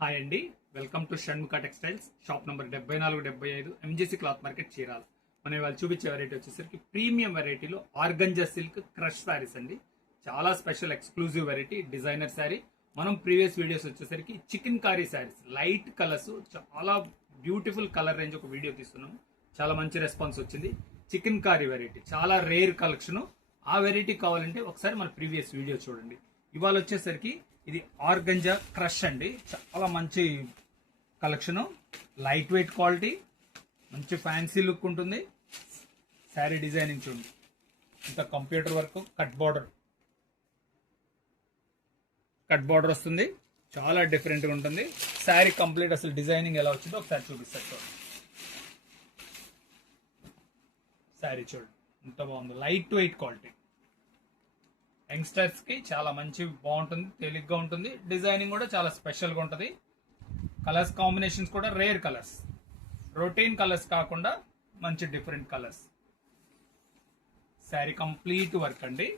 Hi అండి, welcome to Shanmukha textiles. Shop number 7475 MGC cloth market Chirala. మనం ఇవాళ చూపించే వెరైటీ వచ్చేసరికి ప్రీమియం వెరైటీలో ఆర్గంజా సిల్క్ క్రష్ శారీస్ అండి. చాలా special exclusive variety, designer sari. మనం ప్రీవియస్ వీడియోస్ వచ్చేసరికి chikankari saris, light colours, చాలా బ్యూటిఫుల్ కలర్ రేంజ్ ఒక వీడియో తీస్తున్నాము. చాలా మంచి రెస్పాన్స్ వచ్చింది. చికెన్ కారీ వెరైటీ చాలా రేర్ కలెక్షన్. ఆ వెరైటీ కావాలంటే ఒకసారి మన ప్రీవియస్ వీడియో చూడండి. ఇవాళ వచ్చేసరికి ఇది ఆర్గంజా క్రష్ అండి. చాలా మంచి కలెక్షన్, లైట్ వెయిట్ క్వాలిటీ, మంచి ఫ్యాన్సీ లుక్ ఉంటుంది. శారీ డిజైనింగ్ చూడండి, ఇంత కంప్యూటర్ వర్క్, కట్ బార్డర్ వస్తుంది. చాలా డిఫరెంట్గా ఉంటుంది శారీ. కంప్లీట్ అసలు డిజైనింగ్ ఎలా వచ్చిందో ఒకసారి చూపిస్తారు చూడండి. శారీ చూడండి ఎంత బాగుంది, లైట్ వెయిట్ క్వాలిటీ. యంగ్స్టర్స్ కి చాలా మంచి బాగుంటుంది, తేలిగ్గా ఉంటుంది. డిజైనింగ్ కూడా చాలా స్పెషల్గా ఉంటుంది. కలర్స్ కాంబినేషన్స్ కూడా రేర్ కలర్స్, రొటీన్ కలర్స్ కాకుండా మంచి different colours. Sari complete work అండి.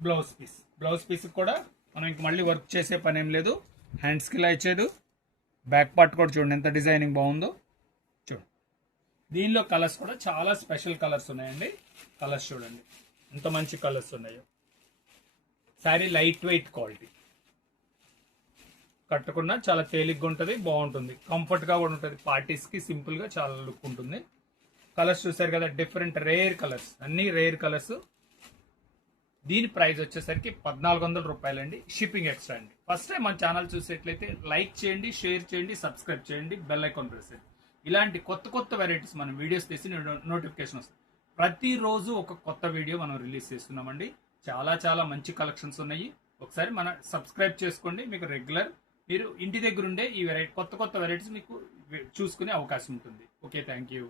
బ్లౌజ్ పీస్ కూడా మనం ఇంక మళ్ళీ వర్క్ చేసే పని ఏం లేదు. హ్యాండ్స్కి ఇలా ఇచ్చేది. బ్యాక్ పార్ట్ కూడా చూడండి ఎంత డిజైనింగ్ బాగుందో. చూడండి, దీనిలో కలర్స్ కూడా చాలా స్పెషల్ కలర్స్ ఉన్నాయండి. కలర్స్ చూడండి ఎంత మంచి కలర్స్ ఉన్నాయో. శారీ లైట్ వెయిట్ క్వాలిటీ, కట్టుకున్నా చాలా తేలిగ్గా ఉంటుంది, బాగుంటుంది, కంఫర్ట్గా కూడా ఉంటుంది. పార్టీస్కి సింపుల్గా చాలా లుక్ ఉంటుంది. కలర్స్ చూసారు కదా, డిఫరెంట్ రేర్ కలర్స్, అన్ని రేర్ కలర్స్. దీని ప్రైస్ వచ్చేసరికి 1400 రూపాయలండి. షిప్పింగ్ ఎక్స్ట్రా అండి. ఫస్ట్ టైం మన ఛానల్ చూసేట్లయితే లైక్ చేయండి, షేర్ చేయండి, సబ్స్క్రైబ్ చేయండి, బెల్ ఐకాన్ ప్రెస్ చేయండి. ఇలాంటి కొత్త వెరైటీస్ మనం వీడియోస్ తీసి నోటిఫికేషన్ వస్తుంది. ప్రతిరోజు ఒక కొత్త వీడియో మనం రిలీజ్ చేస్తున్నామండి. చాలా మంచి కలెక్షన్స్ ఉన్నాయి. ఒకసారి మన సబ్స్క్రైబ్ చేసుకోండి. మీకు రెగ్యులర్ మీరు ఇంటి దగ్గర ఉండే ఈ కొత్త వెరైటీస్ మీకు చూసుకునే అవకాశం ఉంటుంది. Okay, thank you.